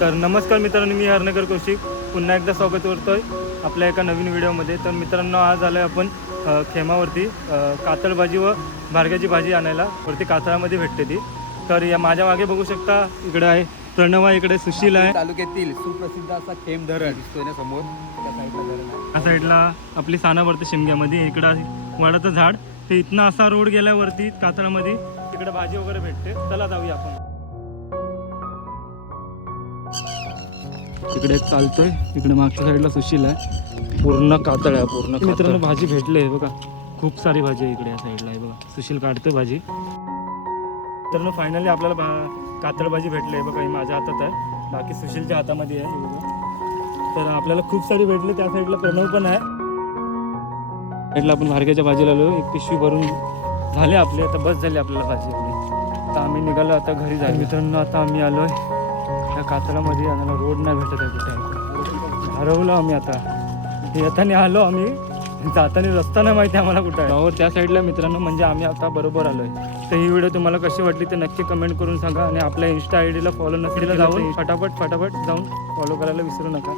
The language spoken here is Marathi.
तर नमस्कार मित्रांनो, मी हरनगर कौशिक पुन्हा एकदा स्वागत करतोय आपल्या एका नवीन व्हिडिओमध्ये. तर मित्रांनो, आज आलो आहे आपण खेमावरती कातळ भाजी व भारग्याची भाजी आणायला. वरती कातळामध्ये भेटते ती. तर या माझ्या मागे बघू शकता, इकडे आहे प्रणव आहे, इकडे सुशील आहे. तालुक्यातील सुप्रसिद्ध असा खेम धरण दिसतोय ना समोर, त्या साईडला धरण आहे. या साईडला आपली सानावरती शिमग्यामध्ये इकडं आहे वडाचं झाड. ते इथनं असा रोड गेल्यावरती कातळामध्ये तिकडे भाजी वगैरे भेटते. चला जाऊया आपण. इकडे चालतोय, इकडे मागच्या साईडला सुशील आहे. पूर्ण कातळ आहे, पूर्ण. मित्रांनो, भाजी भेटले बघा, खूप सारी भाजी आहे इकडे. या साईडला आहे बघा, सुशील काढतोय भाजी. मित्रांनो, फायनली आपल्याला कातळ भाजी भेटले बघा. ही माझ्या हातात आहे, बाकी सुशीलच्या हातामध्ये आहे बघा. तर आपल्याला खूप सारी भेटले. त्या साईडला प्रणव पण आहे. साईडला आपण भारग्याच्या भाजीला आलो. एक पिशवी भरून झाले आपले. आता बस झाली आपल्याला भाजी आपली. तर आम्ही निघालो आता घरी जायला. मित्रांनो, आता आम्ही आलो आहे त्या कातळामध्ये. आम्हाला रोड नाही भेटत आहे कुठे. हरवलो आम्ही आता. येताना आलो आम्ही, जाताना रस्ता नाही माहिती आम्हाला कुठं आहे. हो, त्या साईडला मित्रांनो, म्हणजे आम्ही आता बरोबर आलो आहे. तर ही व्हिडिओ तुम्हाला कशी वाटली ते नक्की कमेंट करून सांगा. आणि आपल्या इंस्टा आय डीला फॉलो नसेल जाऊन फटाफट जाऊन फॉलो करायला विसरू नका.